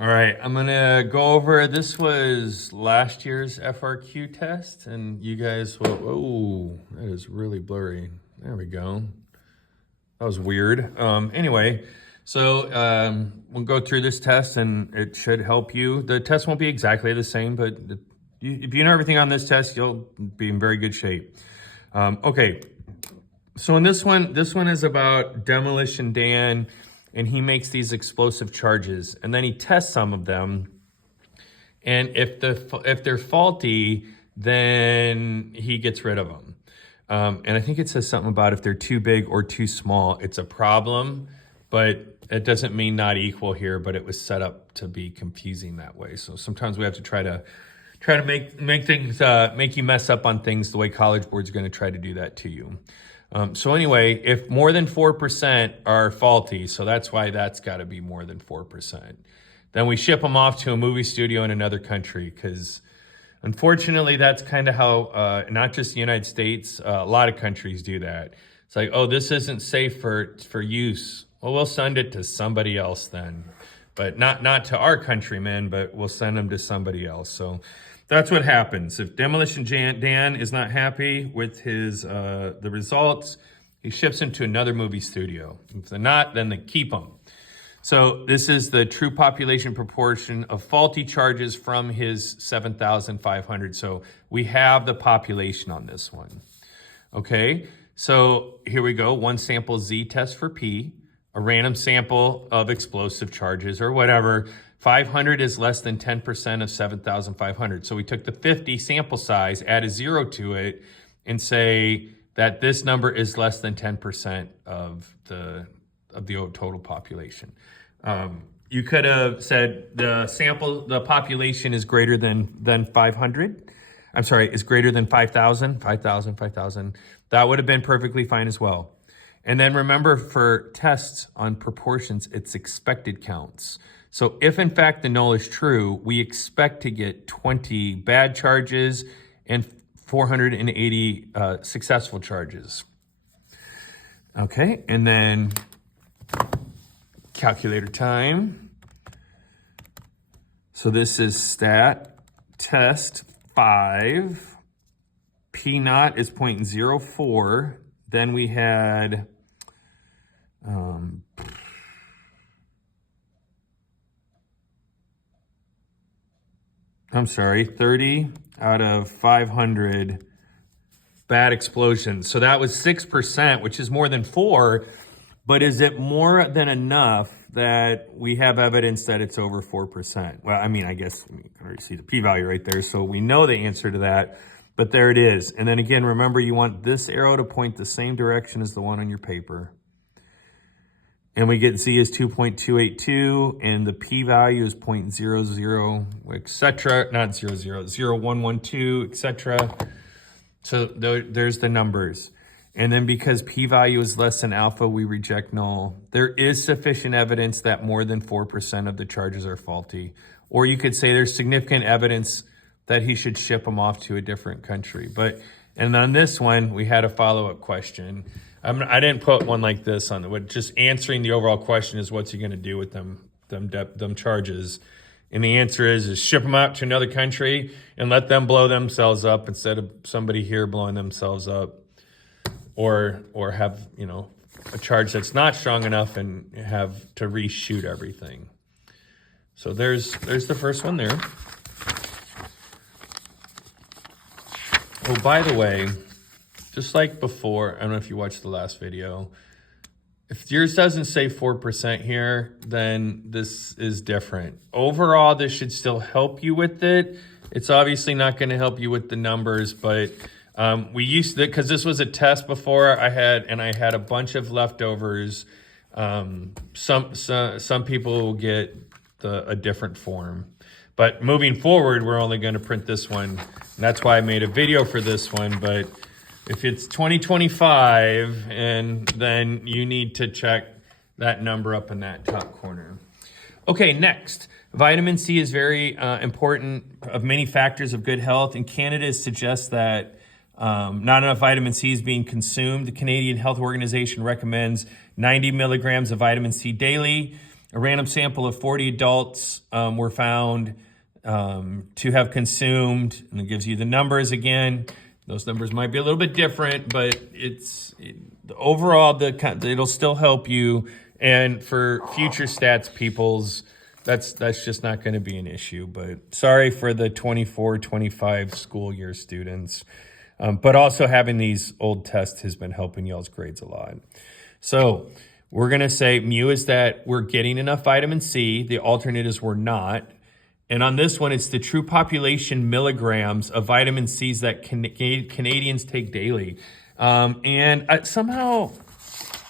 All right, I'm gonna go over, this was last year's FRQ test, and you guys will, oh, that is really blurry. There we go. That was weird. Anyway, so we'll go through this test and it should help you. The test won't be exactly the same, but if you know everything on this test, you'll be in very good shape. Okay, so in this one is about Demolition Dan, and he makes these explosive charges, and then he tests some of them. And if they're faulty, then he gets rid of them. And I think it says something about if they're too big or too small, it's a problem, but it doesn't mean not equal here, but it was set up to be confusing that way. So sometimes we have to try to make things, make you mess up on things the way College Board's gonna try to do that to you. So anyway, if more than 4% are faulty, so that's why that's gotta be more than 4%. Then we ship them off to a movie studio in another country, because unfortunately, that's kind of how, not just the United States, a lot of countries do that. It's like, oh, this isn't safe for use. Well, we'll send it to somebody else then. But not to our countrymen, but we'll send them to somebody else. So that's what happens. If Demolition Dan is not happy with his the results, he ships them to another movie studio. If they're not, then they keep them. So this is the true population proportion of faulty charges from his 7,500. So we have the population on this one. Okay, so here we go. One sample Z test for P, a random sample of explosive charges or whatever. 500 is less than 10% of 7,500. So we took the 50 sample size, add a 0 to it, and say that this number is less than 10% of the total population. You could have said the population is greater than 500. I'm sorry, is greater than 5,000. That would have been perfectly fine as well. And then remember, for tests on proportions, it's expected counts. So if in fact the null is true, we expect to get 20 bad charges and 480 successful charges. Okay, and then calculator time. So this is stat test 5. P naught is 0.04. Then we had I'm sorry, 30 out of 500 bad explosions. So that was 6%, which is more than 4. But is it more than enough that we have evidence that it's over 4%? Well, I mean, I guess we can already see the p-value right there, so we know the answer to that, but there it is. And then again, remember, you want this arrow to point the same direction as the one on your paper. And we get Z is 2.282, and the p-value is 0.00, etc. Not 00, 0.112, etc. So there's the numbers. And then because p-value is less than alpha, we reject null. There is sufficient evidence that more than 4% of the charges are faulty. Or you could say there's significant evidence that he should ship them off to a different country. And on this one, we had a follow-up question. I didn't put one like this on it. Just answering the overall question is, what's he going to do with them charges? And the answer is ship them out to another country and let them blow themselves up instead of somebody here blowing themselves up. Or have, a charge that's not strong enough and have to reshoot everything. So there's the first one there. Oh, by the way, just like before, I don't know if you watched the last video, if yours doesn't say 4% here, then this is different. Overall, this should still help you with it. It's obviously not going to help you with the numbers, but we used to, because this was a test before I had a bunch of leftovers. Some people will get a different form, but moving forward, we're only going to print this one. And that's why I made a video for this one. But if it's 2025, and then you need to check that number up in that top corner. Okay, next. Vitamin C is very important of many factors of good health, and Canada suggests that not enough vitamin C is being consumed. The Canadian Health Organization recommends 90 milligrams of vitamin C daily. A random sample of 40 adults were found to have consumed, and it gives you the numbers again. Those numbers might be a little bit different, but overall, it'll still help you. And for future stats peoples, that's just not going to be an issue. But sorry for the 24-25 school year students. But also having these old tests has been helping y'all's grades a lot. So we're going to say mu is that we're getting enough vitamin C. The alternate is we're not. And on this one, it's the true population milligrams of vitamin C's that Canadians take daily. Somehow,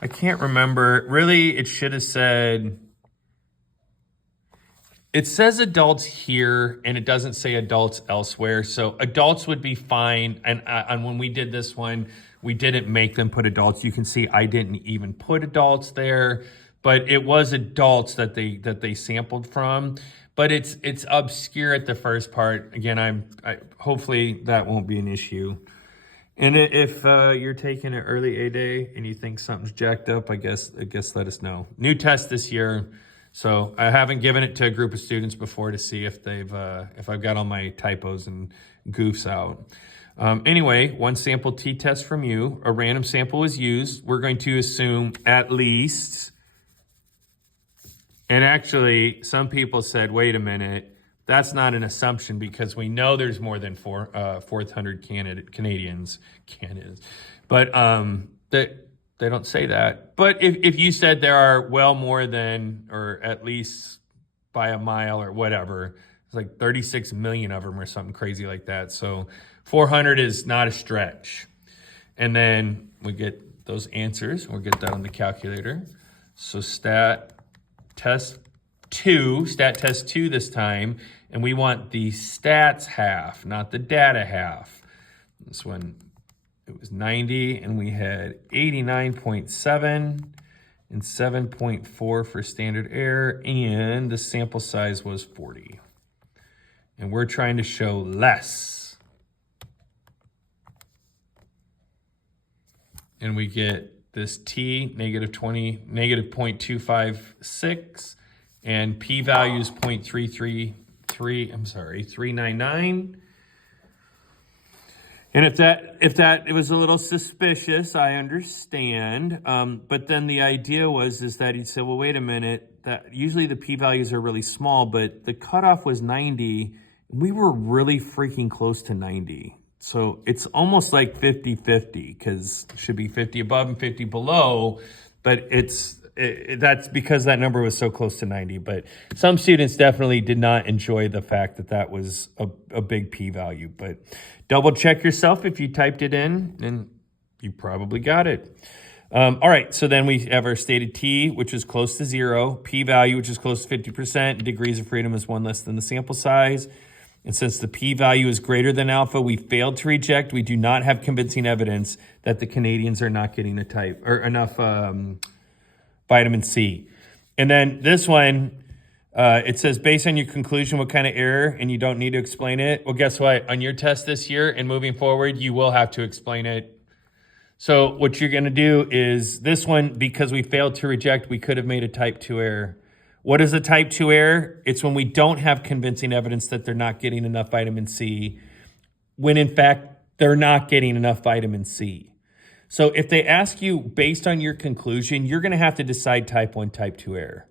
I can't remember. Really, it should have said... It says adults here, and it doesn't say adults elsewhere. So adults would be fine. And when we did this one, we didn't make them put adults. You can see I didn't even put adults there, but it was adults that they sampled from. But it's obscure at the first part. Again, hopefully that won't be an issue. And if you're taking an early A day and you think something's jacked up, I guess let us know. New test this year. So I haven't given it to a group of students before to see if I've got all my typos and goofs out. Anyway, one sample t-test from you. A random sample was used. We're going to assume at least, and actually some people said, wait a minute, that's not an assumption because we know there's more than 400 Canadians. But they don't say that. But if you said there are well more than, or at least by a mile or whatever, it's like 36 million of them or something crazy like that. So 400 is not a stretch. And then we get those answers. We'll get that on the calculator. So stat test 2 this time. And we want the stats half, not the data half. This one, it was 90, and we had 89.7 and 7.4 for standard error, and the sample size was 40. And we're trying to show less. And we get this t, negative 0.256, and p-value is 399. And if that it was a little suspicious, I understand. But then the idea is that he said, well, wait a minute, that usually the p-values are really small, but the cutoff was 90. And we were really freaking close to 90. So it's almost like 50-50 because it should be 50 above and 50 below, but that's because that number was so close to 90. But some students definitely did not enjoy the fact that was a big p-value. But double check yourself if you typed it in, and you probably got it. All right, so then we have our stated t, which is close to 0, p-value, which is close to 50%, degrees of freedom is 1 less than the sample size. And since the p-value is greater than alpha, we failed to reject. We do not have convincing evidence that the Canadians are not getting enough vitamin C. And then this one, it says, based on your conclusion, what kind of error, and you don't need to explain it. Well, guess what? On your test this year and moving forward, you will have to explain it. So what you're going to do is this one, because we failed to reject, we could have made a type 2 error. What is a type 2 error? It's when we don't have convincing evidence that they're not getting enough vitamin C, when in fact, they're not getting enough vitamin C. So if they ask you based on your conclusion, you're going to have to decide type 1, type 2 error.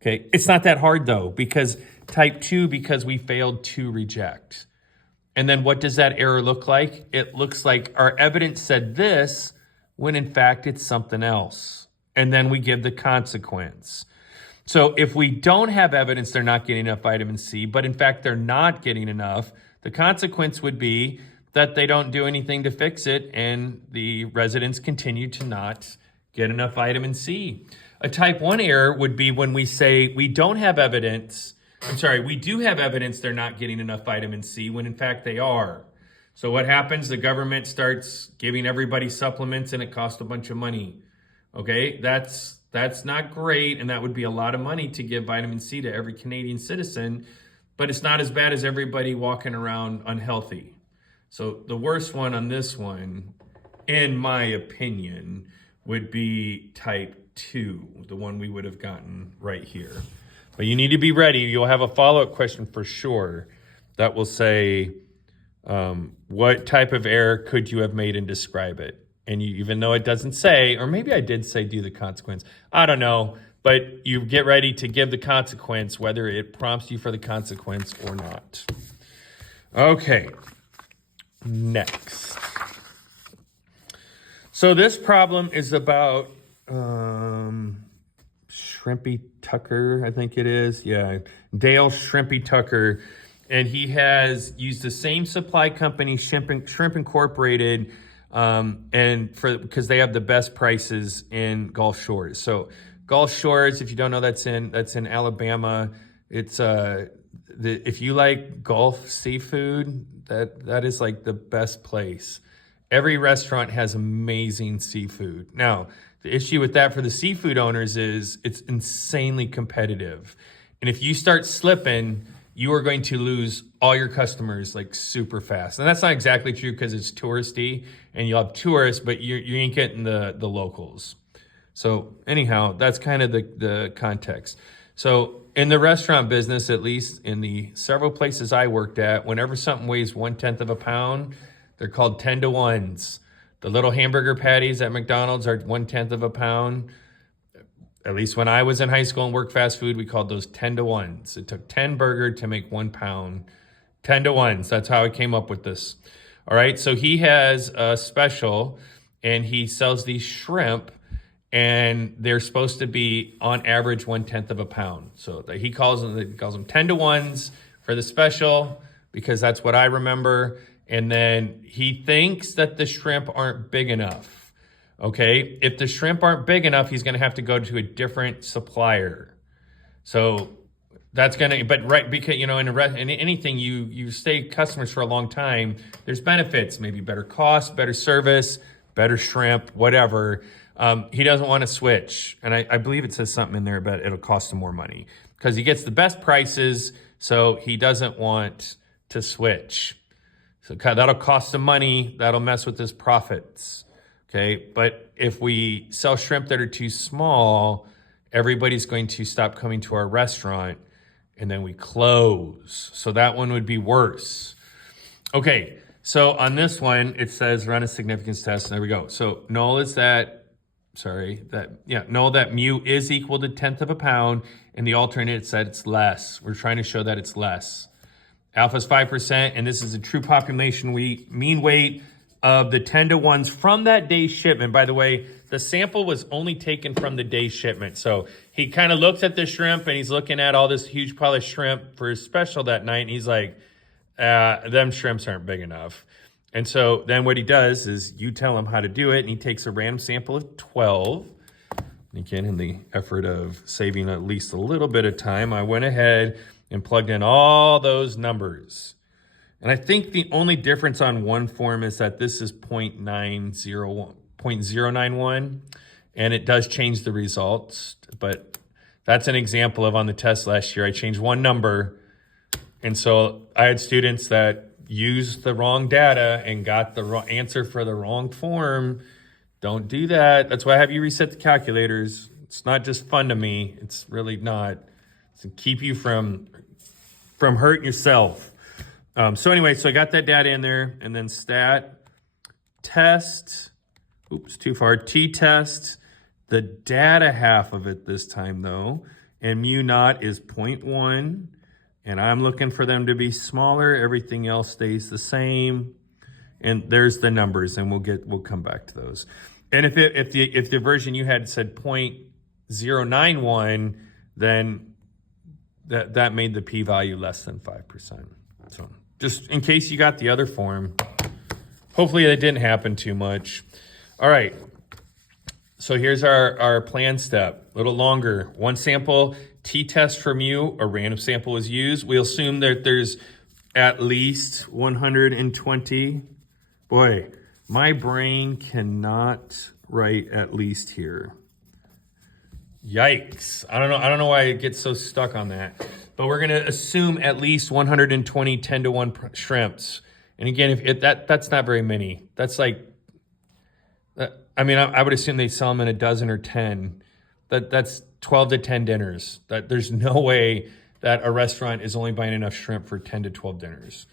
Okay, it's not that hard though, because type 2, because we failed to reject. And then what does that error look like? It looks like our evidence said this, when in fact it's something else. And then we give the consequence. So if we don't have evidence they're not getting enough vitamin C, but in fact they're not getting enough, the consequence would be that they don't do anything to fix it and the residents continue to not get enough vitamin C. A type 1 error would be when we say we don't have evidence, we do have evidence they're not getting enough vitamin C when in fact they are. So what happens? The government starts giving everybody supplements and it costs a bunch of money. Okay, that's not great, and that would be a lot of money to give vitamin C to every Canadian citizen, but it's not as bad as everybody walking around unhealthy. So the worst one on this one, in my opinion, would be type 2, the one we would have gotten right here. But you need to be ready. You'll have a follow-up question for sure that will say, what type of error could you have made and describe it? And you, even though it doesn't say, or maybe I did say do the consequence, I don't know, but you get ready to give the consequence, whether it prompts you for the consequence or not. Okay, next. So this problem is about Shrimpy Tucker, I think it is. Yeah, Dale Shrimpy Tucker. And he has used the same supply company, Shrimp Incorporated, because they have the best prices in Gulf Shores. So Gulf Shores, if you don't know, that's in Alabama. It's if you like Gulf seafood, that is like the best place. Every restaurant has amazing seafood. Now, the issue with that for the seafood owners is it's insanely competitive. And if you start slipping, you are going to lose all your customers like super fast. And that's not exactly true because it's touristy and you'll have tourists, but you ain't getting the locals. So anyhow, that's kind of the context. So in the restaurant business, at least in the several places I worked at, whenever something weighs 1/10 of a pound, they're called 10-to-1s. The little hamburger patties at McDonald's are 1/10 of a pound. At least when I was in high school and worked fast food, we called those 10-to-1s. It took 10 burger to make 1 pound. 10-to-1s, that's how I came up with this. All right, so he has a special and he sells these shrimp and they're supposed to be on average 1/10 of a pound. So he calls them 10-to-1s for the special because that's what I remember. And then he thinks that the shrimp aren't big enough. Okay, if the shrimp aren't big enough, he's going to have to go to a different supplier. So that's going to, but right, because, you know, in anything, you stay customers for a long time, there's benefits, maybe better cost, better service, better shrimp, whatever. He doesn't want to switch. And I believe it says something in there about it'll cost him more money because he gets the best prices. So he doesn't want to switch. So that'll cost him money. That'll mess with his profits. Okay, but if we sell shrimp that are too small, everybody's going to stop coming to our restaurant and then we close. So that one would be worse. Okay, so on this one, it says run a significance test. There we go. So null is that mu is equal to 1/10 of a pound, and the alternate it said it's less. We're trying to show that it's less. Alpha is 5%, and this is a true population mean weight of the 10-to-1s from that day's shipment. By the way, the sample was only taken from the day's shipment. So he kind of looks at the shrimp and he's looking at all this huge pile of shrimp for his special that night. And he's like, them shrimps aren't big enough. And so then what he does is you tell him how to do it. And he takes a random sample of 12. Again, in the effort of saving at least a little bit of time, I went ahead and plugged in all those numbers. And I think the only difference on one form is that this is 0.091, and it does change the results. But that's an example of on the test last year, I changed one number. And so I had students that used the wrong data and got the wrong answer for the wrong form. Don't do that. That's why I have you reset the calculators. It's not just fun to me. It's really not. It's to keep you from hurting yourself. So anyway, so I got that data in there, and then stat, test, oops, too far, t-test, the data half of it this time though, and mu naught is 0.1, and I'm looking for them to be smaller, everything else stays the same, and there's the numbers, and we'll come back to those. And if the version you had said 0.091, then that made the p-value less than 5%. So just in case you got the other form, hopefully that didn't happen too much. All right, so here's our plan step, a little longer. One sample, t-test for mu, a random sample was used. We'll assume that there's at least 120. Boy, my brain cannot write at least here. Yikes. I don't know why it gets so stuck on that. But we're going to assume at least 120 10-to-1 shrimps. And again, if that's not very many. That's like, I mean, I would assume they sell them in a dozen or 10. That's 12 to 10 dinners. There's no way that a restaurant is only buying enough shrimp for 10 to 12 dinners.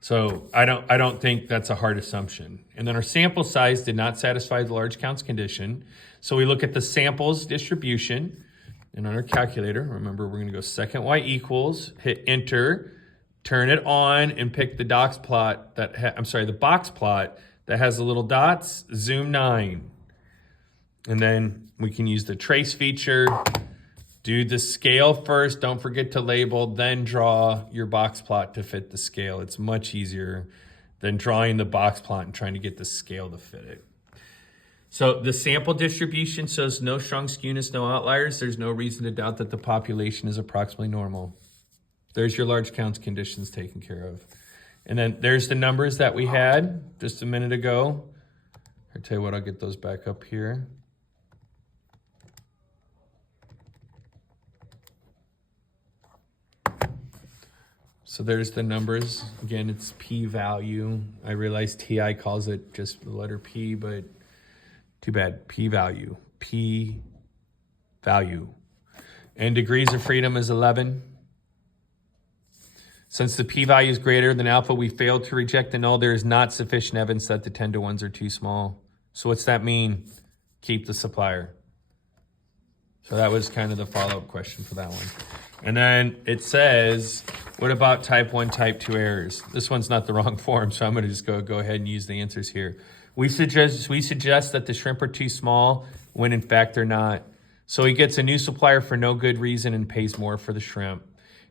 So I don't think that's a hard assumption. And then our sample size did not satisfy the large counts condition. So we look at the samples distribution, and on our calculator, remember we're gonna go second y equals, hit enter, turn it on, and pick the box plot that has the little dots, zoom 9. And then we can use the trace feature, do the scale first, don't forget to label, then draw your box plot to fit the scale. It's much easier than drawing the box plot and trying to get the scale to fit it. So the sample distribution shows no strong skewness, no outliers. There's no reason to doubt that the population is approximately normal. There's your large counts conditions taken care of. And then there's the numbers that we had just a minute ago. I'll tell you what, I'll get those back up here. So there's the numbers. Again, it's p-value. I realize TI calls it just the letter P, but too bad. P-value. P-value. And degrees of freedom is 11. Since the p-value is greater than alpha, we failed to reject the null. There is not sufficient evidence that the 10 to 1s are too small. So what's that mean? Keep the supplier. So that was kind of the follow-up question for that one. And then it says, what about type 1, type 2 errors? This one's not the wrong form, so I'm going to just go ahead and use the answers here. We suggest that the shrimp are too small when in fact they're not. So he gets a new supplier for no good reason and pays more for the shrimp.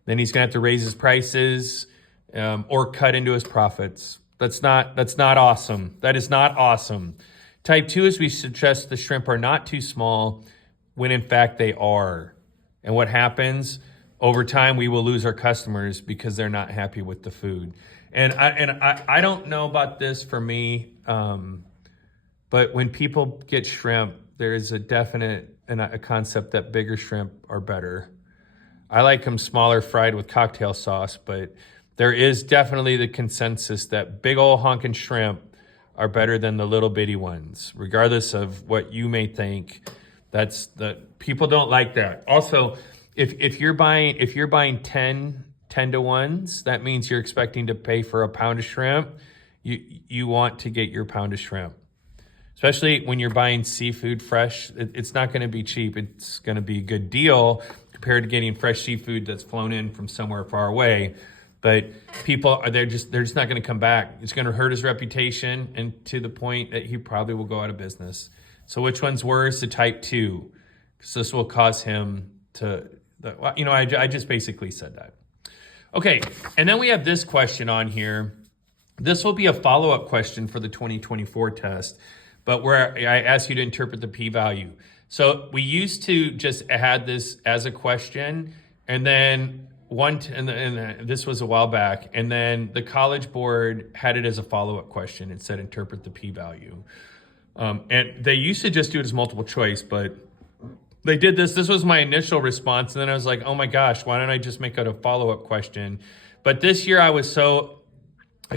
Then he's going to have to raise his prices or cut into his profits. That's not awesome. That is not awesome. Type 2 is we suggest the shrimp are not too small when in fact they are. And what happens? Over time, we will lose our customers because they're not happy with the food. And I don't know about this for me, but when people get shrimp, there is a definite a concept that bigger shrimp are better. I like them smaller, fried with cocktail sauce, but there is definitely the consensus that big old honking shrimp are better than the little bitty ones, regardless of what you may think. People don't like that. Also, if you're buying 10 to 1s, that means you're expecting to pay for a pound of shrimp. You want to get your pound of shrimp. Especially when you're buying seafood fresh, it's not going to be cheap. It's going to be a good deal compared to getting fresh seafood that's flown in from somewhere far away. But people they're just not going to come back. It's going to hurt his reputation, and to the point that he probably will go out of business. So which one's worse? The type 2, because this will cause him to. I just basically said that. Okay, and then we have this question on here. This will be a follow-up question for the 2024 test, but where I ask you to interpret the p-value. So we used to just add this as a question, and then this was a while back, and then the College Board had it as a follow-up question. It said interpret the p-value. And they used to just do it as multiple choice, but they did this. This was my initial response, and then I was like, oh my gosh, why don't I just make it a follow-up question? But this year I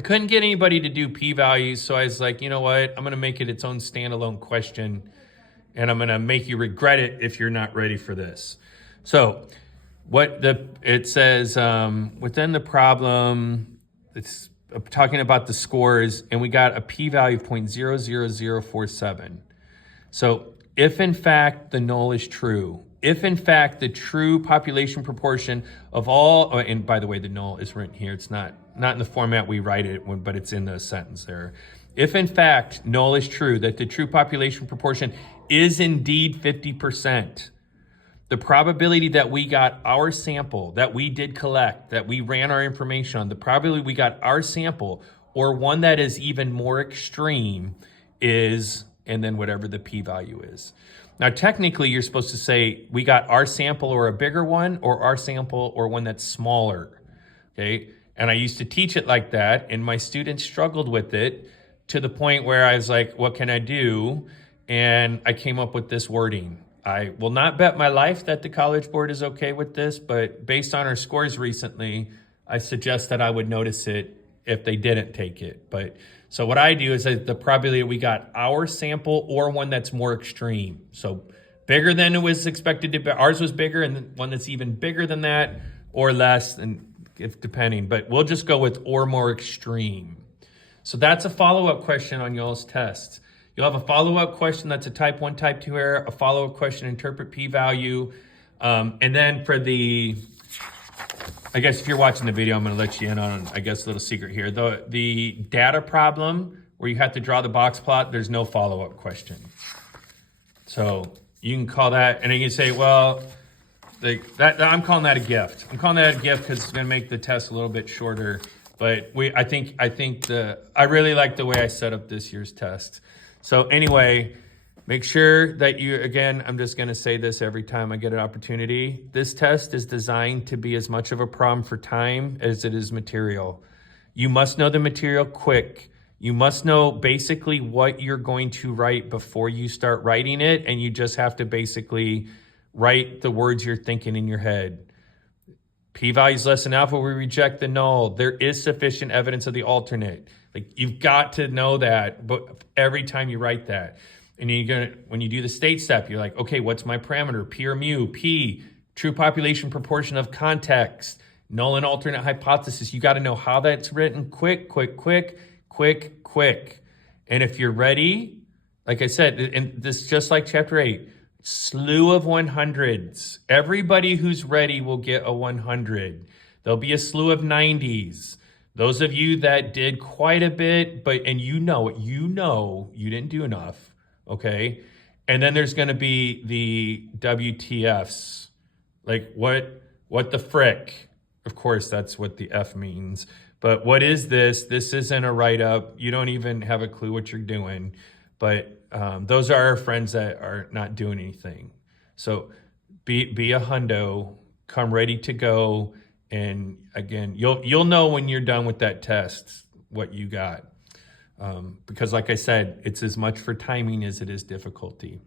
couldn't get anybody to do p-values, so I was like, you know what? I'm going to make it its own standalone question, and I'm going to make you regret it if you're not ready for this. So it says, within the problem, it's talking about the scores, and we got a p-value of 0.00047. So if in fact the null is true, if in fact the true population proportion of all, and by the way, the null is written here, it's not in the format we write it, but it's in the sentence there. If in fact null is true, that the true population proportion is indeed 50%, the probability that we got our sample, that we did collect, that we ran our information on, the probability we got our sample, or one that is even more extreme, is, and then whatever the p-value is. Now, technically, you're supposed to say we got our sample or a bigger one, or our sample or one that's smaller, okay? And I used to teach it like that, and my students struggled with it to the point where I was like, what can I do? And I came up with this wording. I will not bet my life that the College Board is okay with this, but based on our scores recently, I suggest that I would notice it if they didn't take it. But so what I do is the probability we got our sample or one that's more extreme. So bigger than it was expected to be. Ours was bigger, and one that's even bigger than that or less, and if depending. But we'll just go with or more extreme. So that's a follow-up question on y'all's tests. You'll have a follow-up question that's a type 1, type 2 error, a follow-up question, interpret p-value. And then for the, I guess if you're watching the video, I'm going to let you in on, I guess, a little secret here. The data problem where you have to draw the box plot, there's no follow-up question. So you can call that, and then you can say, well, I'm calling that a gift. I'm calling that a gift because it's going to make the test a little bit shorter. But I really like the way I set up this year's test. So anyway, make sure that you, again, I'm just going to say this every time I get an opportunity. This test is designed to be as much of a problem for time as it is material. You must know the material quick. You must know basically what you're going to write before you start writing it, and you just have to basically write the words you're thinking in your head. P-value is less than alpha, we reject the null. There is sufficient evidence of the alternate. Like, you've got to know that, but every time you write that. And when you do the state step, you're like, okay, what's my parameter? P or mu? P, true population proportion of context, null and alternate hypothesis. You got to know how that's written. Quick. And if you're ready, like I said, and this just like chapter 8, slew of 100s. Everybody who's ready will get a 100. There'll be a slew of 90s. Those of you that did quite a bit, and you know you didn't do enough, okay? And then there's going to be the WTFs. Like, what the frick? Of course, that's what the F means. But what is this? This isn't a write-up. You don't even have a clue what you're doing. But those are our friends that are not doing anything. So be a hundo, come ready to go. And again, you'll know when you're done with that test what you got. Because like I said, it's as much for timing as it is difficulty.